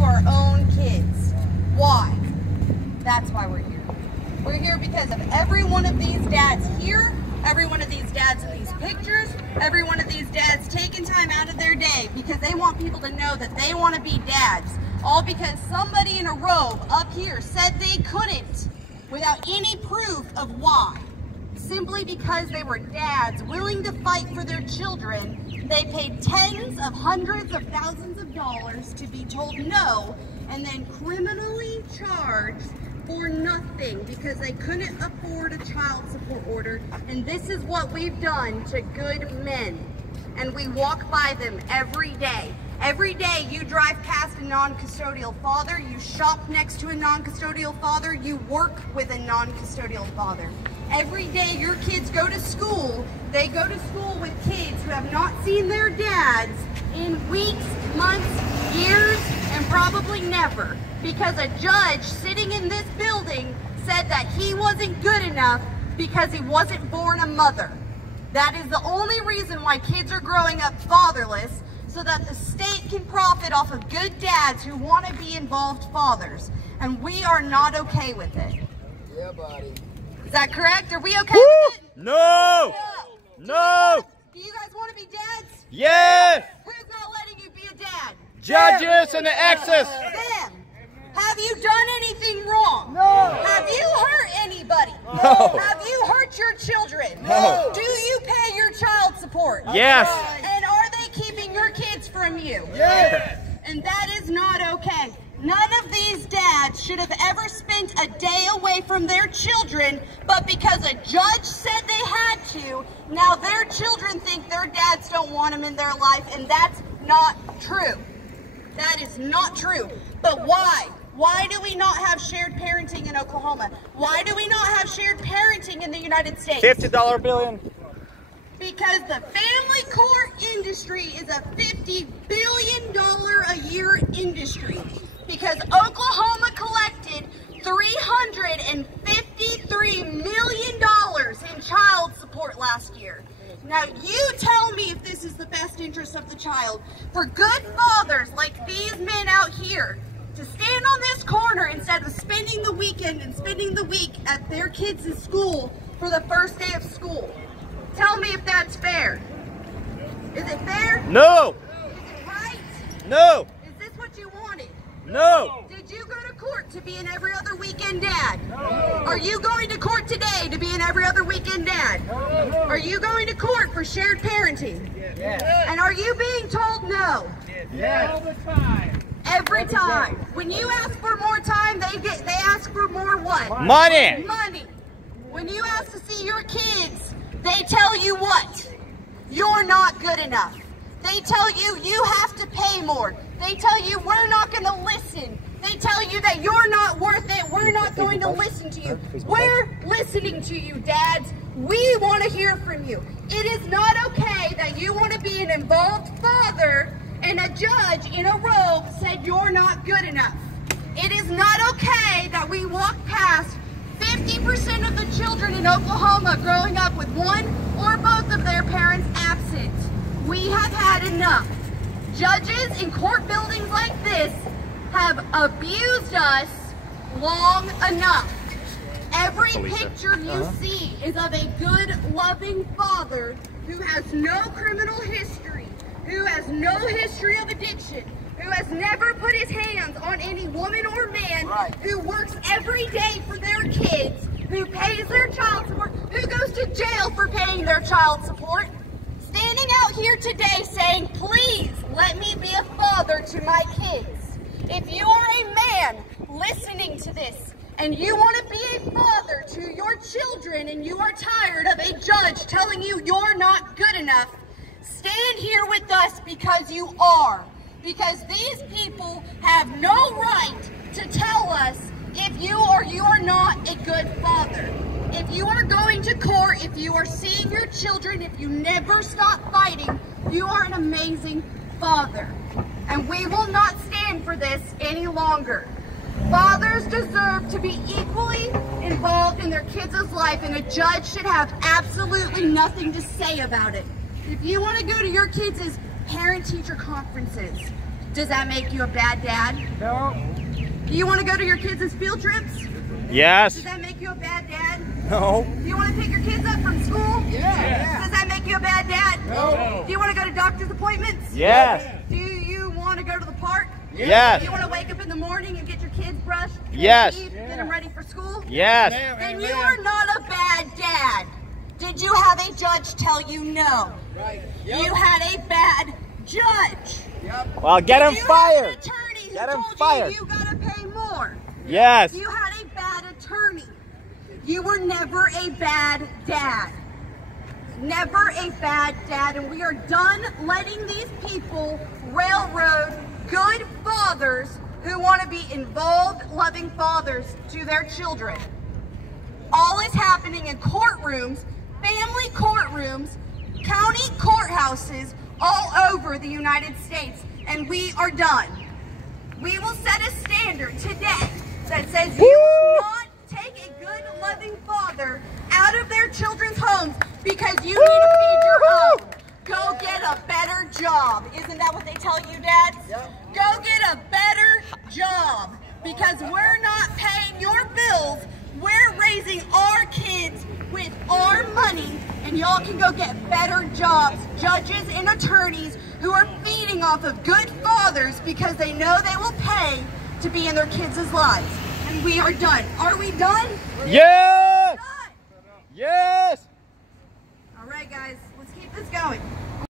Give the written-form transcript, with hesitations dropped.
to our own kids. Why? That's why we're here. We're here because of every one of these dads here, every one of these dads in these pictures, every one of these dads taking time out of their day because they want people to know that they want to be dads. All because somebody in a robe up here said they couldn't without any proof of why. Simply because they were dads willing to fight for their children, they paid tens of hundreds of thousands of dollars to be told no and then criminally charged for nothing because they couldn't afford a child support order. And this is what we've done to good men. And we walk by them every day. Every day you drive past a non-custodial father, you shop next to a non-custodial father, you work with a non-custodial father. Every day your kids go to school, they go to school with kids who have not seen their dads in weeks, months, years, and probably never. Because a judge sitting in this building said that he wasn't good enough because he wasn't born a mother. That is the only reason why kids are growing up fatherless, so that the state can profit off of good dads who want to be involved fathers. And we are not okay with it. Yeah, buddy. Is that correct? Are we okay with it? No! No! Do you guys want to be dads? Yes! Who's not letting you be a dad? Judges and the exes! Them. Have you done anything wrong? No. Have you hurt anybody? No. Have you hurt your children? No. Do you pay your child support? Yes. And are they keeping your kids from you? Yes. And that is not okay. None of these dads should have ever spent a day away from their children, but because a judge said they had to, now their children think their dads don't want them in their life, and that's not true. That is not true. But why? Why do we not have shared parenting in Oklahoma? Why do we not have shared parenting in the United States? $50 billion. Because the family court industry is a $50 billion a year industry. Because Oklahoma collected $353 million in child support last year. Now you tell me if this is the best interest of the child. For good fathers like these men out here to stand on this corner instead of spending the weekend and spending the week at their kids' school for the first day of school. Tell me if that's fair. Is it fair? No! Is it right? No! Is this what you wanted? No! Did you go to court to be an every other weekend dad? No. Are you going to court today to be an every other weekend dad? No. Are you going to court for shared parenting? Yes. And are you being told no? Yes. All the time. Every time. When you ask for more time, they ask for more what? Money! Money. When you ask to see your kids, they tell you what? You're not good enough. They tell you you have to pay more. They tell you we're not going to listen. They tell you that you're not worth it. We're not going to listen to you. We're listening to you, dads. We want to hear from you. It is not okay that you want to be an involved father and a judge in a robe said you're not good enough. It is not okay that we walk past 50% of the children in Oklahoma growing up with one or both of their parents absent. We have had enough. Judges in court buildings like this have abused us long enough. Every picture you see is of a good, loving father who has no criminal history, who has no history of addiction, who has never put his hands on any woman or man, who works every day for their kids, who pays their child support, who goes to jail for paying their child support, standing out here today saying, please let me be a father to my kids. If you are a man listening to this and you want to be a father to your children and you are tired of a judge telling you you're not good enough, stand here with us because you are. Because these people have no right to tell us if you or you are not a good father. If you are going to court, if you are seeing your children, if you never stop fighting, you are an amazing father. And we will not stand for this any longer. Fathers deserve to be equally involved in their kids' life, and a judge should have absolutely nothing to say about it. If you want to go to your kids' parent-teacher conferences, Does that make you a bad dad? No. Do you want to go to your kids' field trips? Yes. Does that make you a bad dad? No. Do you want to pick your kids up from school? Yeah. Does that make you a bad dad? No. Do you want to go to doctor's appointments? Yes. Do you want to go to the park? Yes. Do you want to wake up in the morning and get your kids brushed? Yes. Get them ready for school? Yes. Then you are not a bad dad. Did you have a judge tell you no? Right. You had a bad judge. Yep. Well, get him You had fired. an attorney who Get him told fired. you gotta pay more. Yes. You had a bad attorney. You were never a bad dad. Never a bad dad, and we are done letting these people railroad good fathers who want to be involved, loving fathers to their children. All is happening in courtrooms, family courtrooms, county courthouses all over the United States, and we are done. We will set a standard today that says you will not take a good, loving father out of their children's homes because you need to feed your own. Go get a better job. Isn't that what they tell you, dads? Yep. Go get a better job because we're not paying your bills. We're raising our kids with our money, and y'all can go get better jobs. Judges and attorneys who are feeding off of good fathers because they know they will pay to be in their kids' lives. And we are done. Are we done? Yes. Done. Yes. All right, guys, let's keep this going.